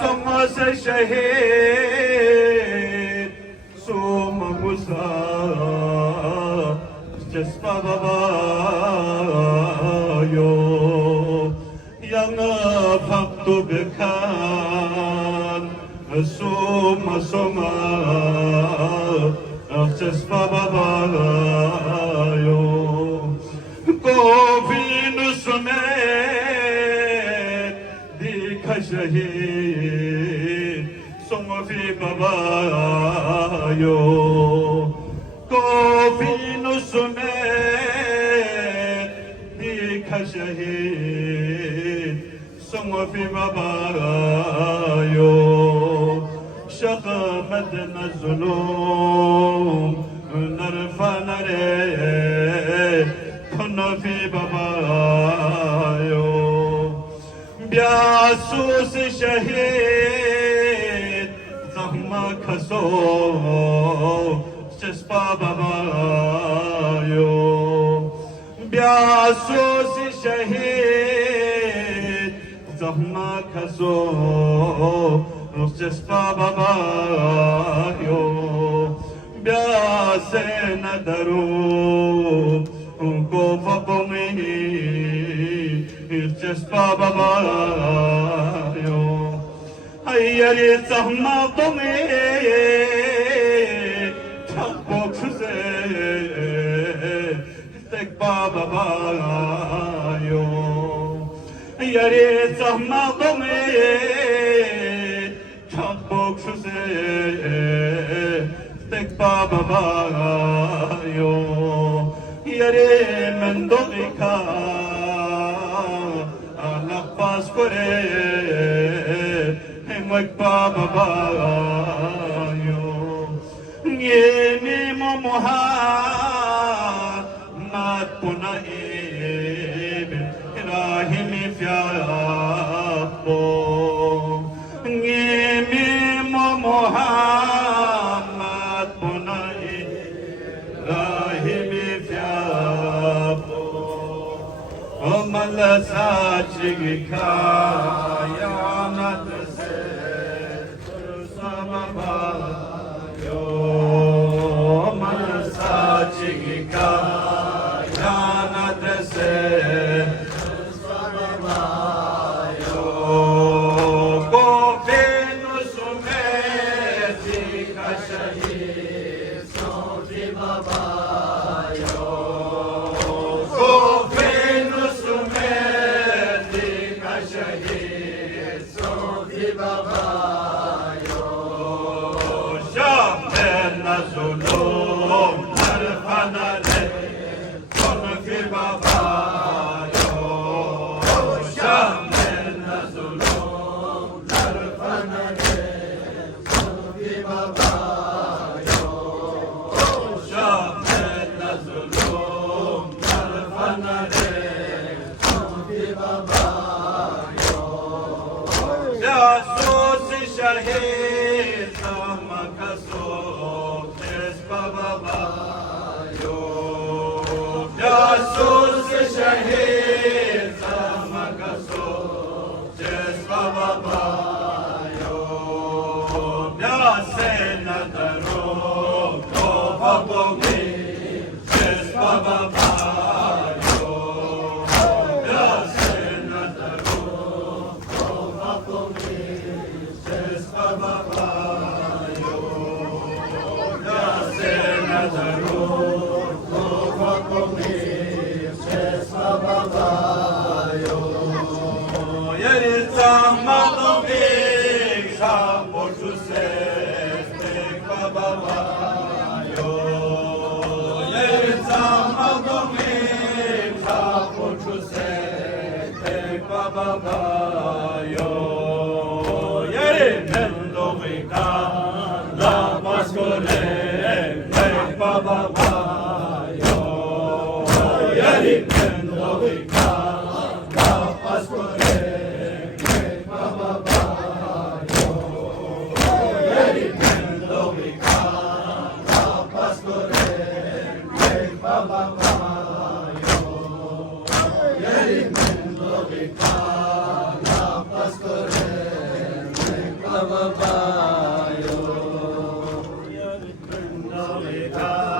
ثم شهيد ثم موسى جسم بابايو ينفقت بكان ثم جسم بابايو كوفين سميت ديك شهيد ثم في بابايو كوفين سميت ديك شهيد ثم في بابايو شقمتنا الظلوم نرفع نريه كنا في بابايو بياسوس شهيد زهما كسو شسبا بابايو بياسوس شهيد زهما كسو شسبا بابايو بياسنا درو Go for me, it's just Baba yo. Hayır etme me, çok boksuze, tek Baba yo. Hayır etme me, çok boksuze, tek Baba yo. Yare mendolika anak paskore hemok baba yo yemi moha mat punaib rahim fiapo yemi moha mat punaib rahim Omal saçıka yanat se samaba yo omal saçıka yanat se samaba yo kofinus meti kaşahi sofi baba Shahid Samakaso Jespa Baba yo Yasus Shahid Samakaso Jespa Baba yo Yasena Daro Tova Bogi Jespa Baba yo Yasena Daro Tova Bogi Baba yo, Yasena Daro, Tova Komi, Chespa Baba yo, Yeritza Matovik, Sapochu Sestek Baba yo, Yeritza Matovik, Sapochu Sestek Baba yo. La Pascole, Baba yo, Yari Pendovika, La Pascole, Baba yo, Yari Pendovika, La Pascole, Baba yo, Yari Pendovika, La Pascole. babayo. Dominicana.